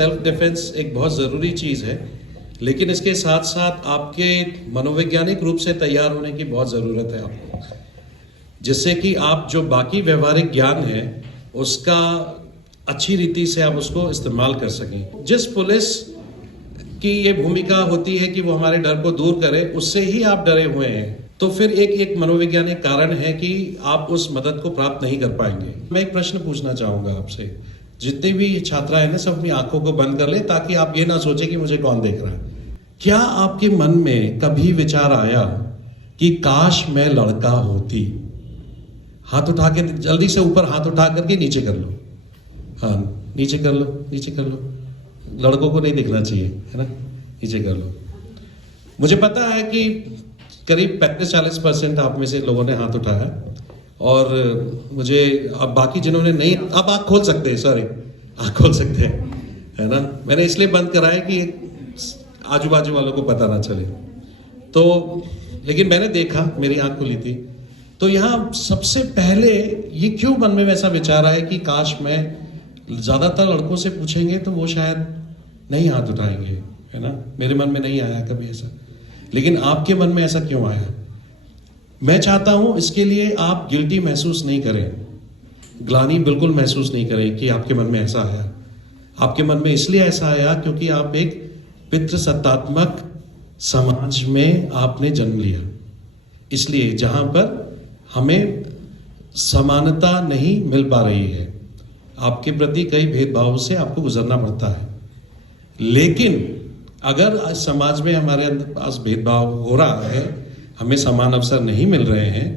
Self defence एक बहुत ज़रूरी चीज़ है, लेकिन इसके साथ साथ आपके मनोवैज्ञानिक रूप से तैयार होने की बहुत ज़रूरत है आपको, जिससे कि आप जो बाकी व्यवहारिक ज्ञान है उसका अच्छी रीति से आप उसको इस्तेमाल कर सकें। जिस पुलिस की ये भूमिका होती है कि वो हमारे डर को दूर करे, उससे ही आप डरे हुए हैं, तो फिर एक मनोवैज्ञानिक कारण है कि आप उस मदद को प्राप्त नहीं कर पाएंगे। मैं एक प्रश्न पूछना चाहूँगा आपसे, जितनी भी छात्रा है ना, सब अपनी आंखों को बंद कर ले ताकि आप ये ना सोचें कि मुझे कौन देख रहा है। क्या आपके मन में कभी विचार आया कि काश मैं लड़का होती? हाथ उठा के जल्दी से ऊपर हाथ उठा करके नीचे कर लो। हाँ, नीचे कर लो, नीचे कर लो। लड़कों को नहीं दिखना चाहिए, है ना? नीचे कर लो। मुझे पता है कि करीब 35-40% आप में से लोगों ने हाथ उठाया, और मुझे अब बाकी जिन्होंने नहीं, अब आँख खोल सकते हैं, सॉरी आँख खोल सकते हैं, है ना? मैंने इसलिए बंद करा है कि आजू बाजू वालों को पता ना चले। तो लेकिन मैंने देखा, मेरी आँख खुली थी, तो यहाँ सबसे पहले ये क्यों मन में वैसा विचार आया कि काश मैं, ज़्यादातर लड़कों से पूछेंगे तो वो शायद नहीं हाथ उठाएंगे, है ना? मेरे मन में नहीं आया कभी ऐसा, लेकिन आपके मन में ऐसा क्यों आया? मैं चाहता हूं इसके लिए आप गिल्टी महसूस नहीं करें, ग्लानि बिल्कुल महसूस नहीं करें कि आपके मन में ऐसा आया। आपके मन में इसलिए ऐसा आया क्योंकि आप एक पितृसत्तात्मक समाज में आपने जन्म लिया, इसलिए जहां पर हमें समानता नहीं मिल पा रही है, आपके प्रति कई भेदभाव से आपको गुजरना पड़ता है। लेकिन अगर आज समाज में हमारे पास भेदभाव हो रहा है, हमें समान अवसर नहीं मिल रहे हैं,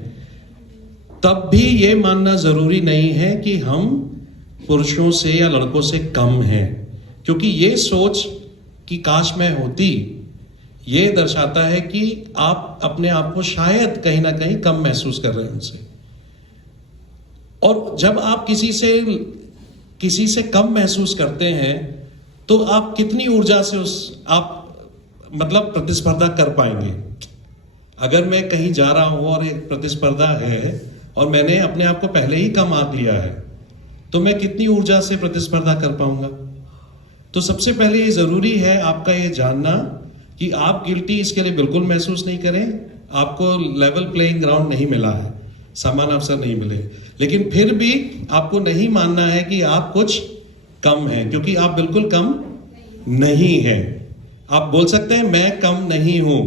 तब भी ये मानना जरूरी नहीं है कि हम पुरुषों से या लड़कों से कम हैं, क्योंकि ये सोच कि काश मैं होती, ये दर्शाता है कि आप अपने आप को शायद कहीं ना कहीं कम महसूस कर रहे हैं उनसे। और जब आप किसी से कम महसूस करते हैं तो आप कितनी ऊर्जा से आप मतलब प्रतिस्पर्धा कर पाएंगे। अगर मैं कहीं जा रहा हूं और एक प्रतिस्पर्धा है और मैंने अपने आप को पहले ही कम आंक लिया है, तो मैं कितनी ऊर्जा से प्रतिस्पर्धा कर पाऊंगा? तो सबसे पहले ये जरूरी है आपका ये जानना कि आप गिल्टी इसके लिए बिल्कुल महसूस नहीं करें। आपको लेवल प्लेइंग ग्राउंड नहीं मिला है, समान अवसर नहीं मिले, लेकिन फिर भी आपको नहीं मानना है कि आप कुछ कम हैं, क्योंकि आप बिल्कुल कम नहीं हैं। आप बोल सकते हैं मैं कम नहीं हूं,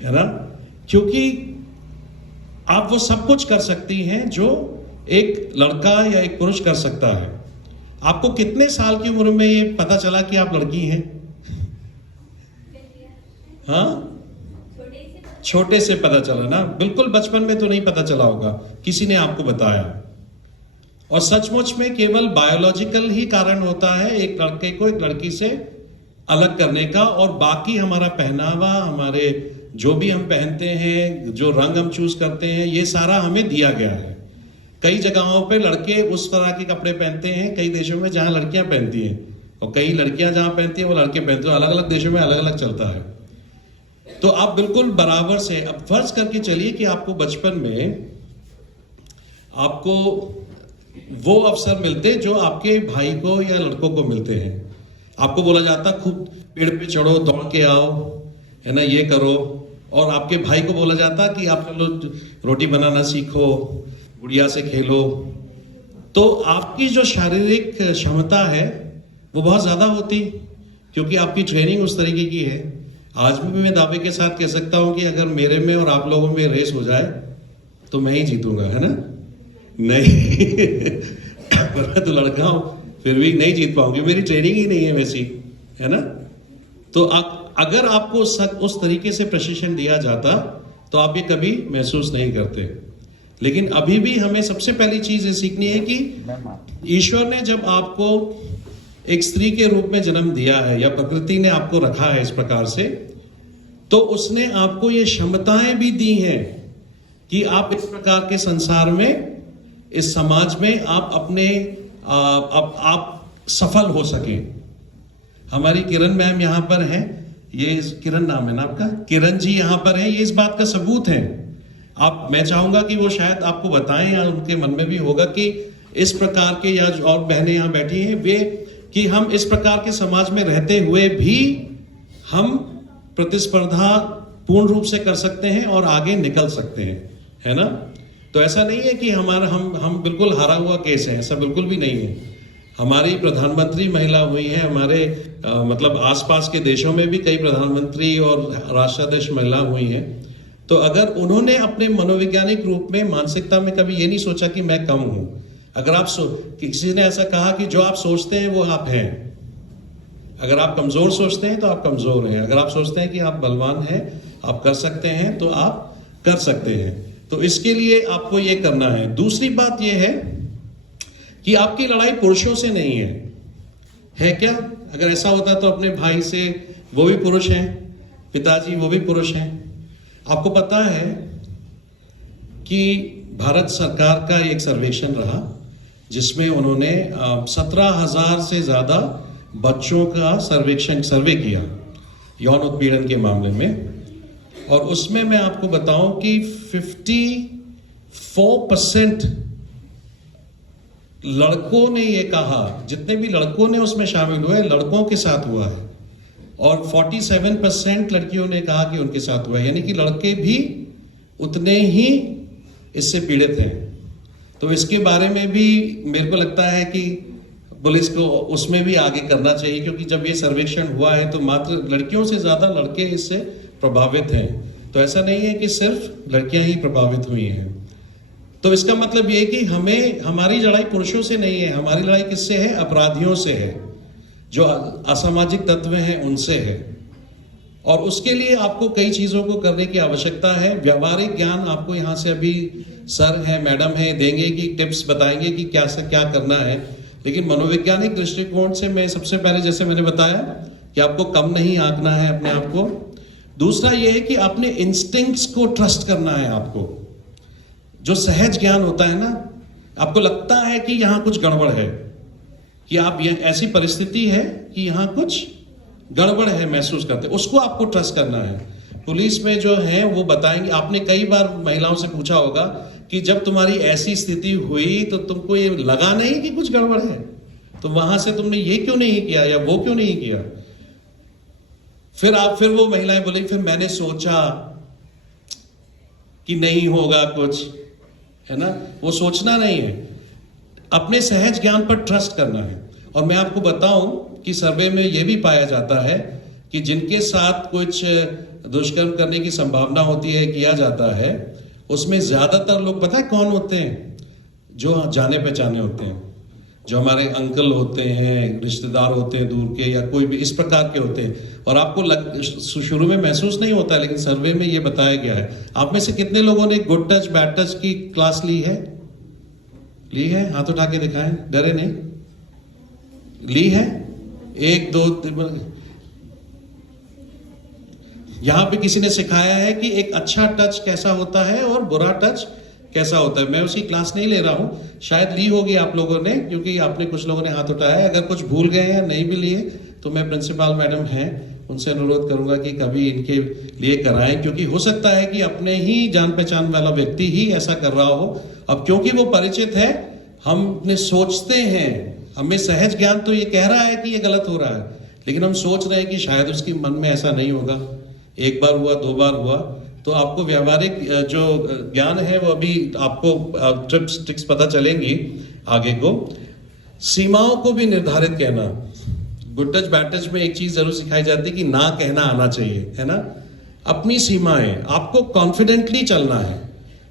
है ना? क्योंकि आप वो सब कुछ कर सकती हैं जो एक लड़का या एक पुरुष कर सकता है। आपको कितने साल की उम्र में ये पता चला कि आप लड़की हैं? हाँ, छोटे से पता चला ना? बिल्कुल बचपन में तो नहीं पता चला होगा, किसी ने आपको बताया। और सचमुच में केवल बायोलॉजिकल ही कारण होता है एक लड़के को एक लड़की से अलग करने का, और बाकी हमारा पहनावा, हमारे जो भी हम पहनते हैं, जो रंग हम चूज करते हैं, ये सारा हमें दिया गया है। कई जगहों पे लड़के उस तरह के कपड़े पहनते हैं, कई देशों में जहां लड़कियां पहनती हैं, और कई लड़कियां जहां पहनती हैं वो लड़के पहनते हैं। अलग अलग देशों में अलग अलग चलता है। तो आप बिल्कुल बराबर से, अब फर्ज करके चलिए कि आपको बचपन में आपको वो अवसर मिलते जो आपके भाई को या लड़कों को मिलते हैं। आपको बोला जाता खूब पेड़ पे चढ़ो, दौड़ के आओ, है ना, ये करो। और आपके भाई को बोला जाता कि आप चलो रोटी बनाना सीखो, गुड़िया से खेलो। तो आपकी जो शारीरिक क्षमता है वो बहुत ज्यादा होती, क्योंकि आपकी ट्रेनिंग उस तरीके की है। आज भी मैं दावे के साथ कह सकता हूं कि अगर मेरे में और आप लोगों में रेस हो जाए तो मैं ही जीतूंगा, है ना? नहीं मैं तो लड़का हूं, फिर भी नहीं जीत पाऊंगी, मेरी ट्रेनिंग ही नहीं है वैसी, है ना? तो अगर आपको उस तरीके से प्रशिक्षण दिया जाता तो आप ये कभी महसूस नहीं करते। लेकिन अभी भी हमें सबसे पहली चीज ये सीखनी है कि ईश्वर ने जब आपको एक स्त्री के रूप में जन्म दिया है, या प्रकृति ने आपको रखा है इस प्रकार से, तो उसने आपको ये क्षमताएं भी दी हैं कि आप इस प्रकार के संसार में, इस समाज में आप अपने आप सफल हो सके। हमारी किरण मैम यहाँ पर हैं, ये किरण नाम है ना आपका, किरण जी यहाँ पर हैं, ये इस बात का सबूत है। मैं चाहूंगा कि वो शायद आपको बताएं, या उनके मन में भी होगा कि इस प्रकार के, या जो और बहनें यहाँ बैठी हैं, वे कि हम इस प्रकार के समाज में रहते हुए भी हम प्रतिस्पर्धा पूर्ण रूप से कर सकते हैं और आगे निकल सकते हैं, है ना। तो ऐसा नहीं है कि हमारा हम बिल्कुल हारा हुआ केस है, ऐसा बिल्कुल भी नहीं है। हमारी प्रधानमंत्री महिला हुई है, हमारे मतलब आसपास के देशों में भी कई प्रधानमंत्री और राष्ट्राध्यक्ष महिला हुई हैं। तो अगर उन्होंने अपने मनोवैज्ञानिक रूप में, मानसिकता में कभी ये नहीं सोचा कि मैं कम हूं। अगर आप किसी ने ऐसा कहा कि जो आप सोचते हैं वो आप हैं। अगर आप कमजोर सोचते हैं तो आप कमजोर हैं, अगर आप सोचते हैं कि आप बलवान हैं, आप कर सकते हैं, तो आप कर सकते हैं। तो इसके लिए आपको ये करना है। दूसरी बात ये है कि आपकी लड़ाई पुरुषों से नहीं है क्या? अगर ऐसा होता तो अपने भाई से, वो भी पुरुष हैं, पिताजी वो भी पुरुष हैं। आपको पता है कि भारत सरकार का एक सर्वेक्षण रहा जिसमें उन्होंने 17,000 से ज्यादा बच्चों का सर्वे किया यौन उत्पीड़न के मामले में, और उसमें मैं आपको बताऊं कि 54% लड़कों ने ये कहा, जितने भी लड़कों ने उसमें शामिल हुए लड़कों के साथ हुआ है, और 47% लड़कियों ने कहा कि उनके साथ हुआ है, यानी कि लड़के भी उतने ही इससे पीड़ित हैं। तो इसके बारे में भी मेरे को लगता है कि पुलिस को उसमें भी आगे करना चाहिए, क्योंकि जब ये सर्वेक्षण हुआ है तो मात्र लड़कियों से ज्यादा लड़के इससे प्रभावित हैं। तो ऐसा नहीं है कि सिर्फ लड़कियां ही प्रभावित हुई हैं। तो इसका मतलब ये कि हमारी लड़ाई पुरुषों से नहीं है, हमारी लड़ाई किससे है? अपराधियों से है, जो असामाजिक तत्व हैं उनसे है। और उसके लिए आपको कई चीजों को करने की आवश्यकता है। व्यवहारिक ज्ञान आपको यहाँ से अभी सर है, मैडम है, देंगे कि टिप्स बताएंगे कि क्या से क्या करना है। लेकिन मनोवैज्ञानिक दृष्टिकोण से मैं सबसे पहले, जैसे मैंने बताया, कि आपको कम नहीं आंकना है अपने आप को। दूसरा यह है कि अपने इंस्टिंक्ट्स को ट्रस्ट करना है। आपको जो सहज ज्ञान होता है ना, आपको लगता है कि यहां कुछ गड़बड़ है, कि आप ये ऐसी परिस्थिति है कि यहां कुछ गड़बड़ है महसूस करते, उसको आपको ट्रस्ट करना है। पुलिस में जो है वो बताएंगे। आपने कई बार महिलाओं से पूछा होगा कि जब तुम्हारी ऐसी स्थिति हुई तो तुमको ये लगा नहीं कि कुछ गड़बड़ है, तो वहां से तुमने ये क्यों नहीं किया या वो क्यों नहीं किया? फिर वो महिलाएं बोली, फिर मैंने सोचा कि नहीं होगा कुछ, है ना। वो सोचना नहीं है, अपने सहज ज्ञान पर ट्रस्ट करना है। और मैं आपको बताऊं कि सर्वे में यह भी पाया जाता है कि जिनके साथ कुछ दुष्कर्म करने की संभावना होती है, किया जाता है, उसमें ज्यादातर लोग पता है कौन होते हैं? जो जाने पहचाने होते हैं, जो हमारे अंकल होते हैं, रिश्तेदार होते हैं दूर के, या कोई भी इस प्रकार के होते हैं। और आपको शुरू में महसूस नहीं होता, लेकिन सर्वे में ये बताया गया है। आप में से कितने लोगों ने गुड टच बैड टच की क्लास ली है? हाथ उठा के दिखाएं, डरे नहीं। ली है? 1 2 यहां पे किसी ने सिखाया है कि एक अच्छा टच कैसा होता है और बुरा टच कैसा होता है। मैं उसकी क्लास नहीं ले रहा हूं, शायद ली होगी आप लोगों ने, क्योंकि आपने कुछ लोगों ने हाथ उठाया है। अगर कुछ भूल गए या नहीं भी लिए तो मैं प्रिंसिपल मैडम हैं, उनसे अनुरोध करूंगा कि कभी इनके लिए कराएं, क्योंकि हो सकता है कि अपने ही जान पहचान वाला व्यक्ति ही ऐसा कर रहा हो। अब क्योंकि वो परिचित है, हम अपने सोचते हैं, हमें सहज ज्ञान तो ये कह रहा है कि ये गलत हो रहा है, लेकिन हम सोच रहे हैं कि शायद उसके मन में ऐसा नहीं होगा। 1 बार हुआ, 2 बार हुआ, तो आपको व्यवहारिक जो ज्ञान है वो अभी आपको ट्रिक्स पता चलेंगी आगे को। सीमाओं को भी निर्धारित कहना। गुड टच बैड टच में एक चीज जरूर सिखाई जाती है कि ना कहना आना चाहिए, है ना। अपनी सीमाएं, आपको कॉन्फिडेंटली चलना है।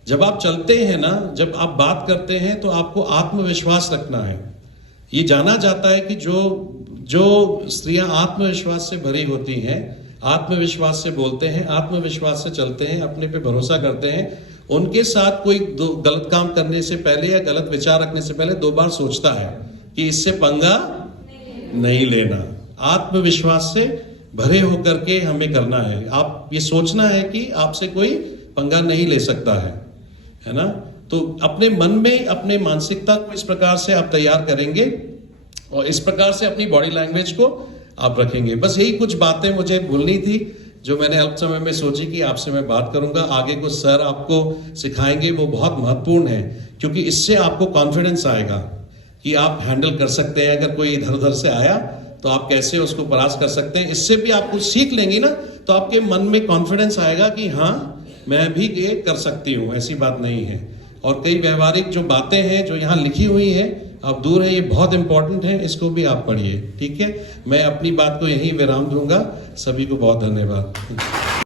जब आप चलते हैं ना, जब आप बात करते हैं, तो आपको आत्मविश्वास रखना है। ये जाना जाता है कि जो स्त्रियां आत्मविश्वास से भरी होती हैं, आत्मविश्वास से बोलते हैं, आत्मविश्वास से चलते हैं, अपने पे भरोसा करते हैं, उनके साथ कोई गलत काम करने से पहले या गलत विचार रखने से पहले 2 बार सोचता है कि इससे पंगा नहीं लेना। आत्मविश्वास से भरे होकर के हमें करना है। आप ये सोचना है कि आपसे कोई पंगा नहीं ले सकता है ना। तो अपने मन में, अपने मानसिकता को इस प्रकार से आप तैयार करेंगे और इस प्रकार से अपनी बॉडी लैंग्वेज को आप रखेंगे। बस यही कुछ बातें मुझे भूलनी थी जो मैंने अल्प समय में सोची कि आपसे मैं बात करूंगा। आगे को सर आपको सिखाएंगे, वो बहुत महत्वपूर्ण है, क्योंकि इससे आपको कॉन्फिडेंस आएगा। कि आप हैंडल कर सकते हैं। अगर कोई इधर उधर से आया तो आप कैसे उसको परास्त कर सकते हैं। इससे भी आप कुछ सीख लेंगे ना, तो आपके मन में कॉन्फिडेंस आएगा कि हाँ मैं भी ये कर सकती हूँ, ऐसी बात नहीं है। और कई व्यवहारिक जो बातें हैं जो यहाँ लिखी हुई है, आप दूर है, ये बहुत इंपॉर्टेंट है, इसको भी आप पढ़िए। ठीक है, मैं अपनी बात को यहीं विराम दूंगा। सभी को बहुत धन्यवाद।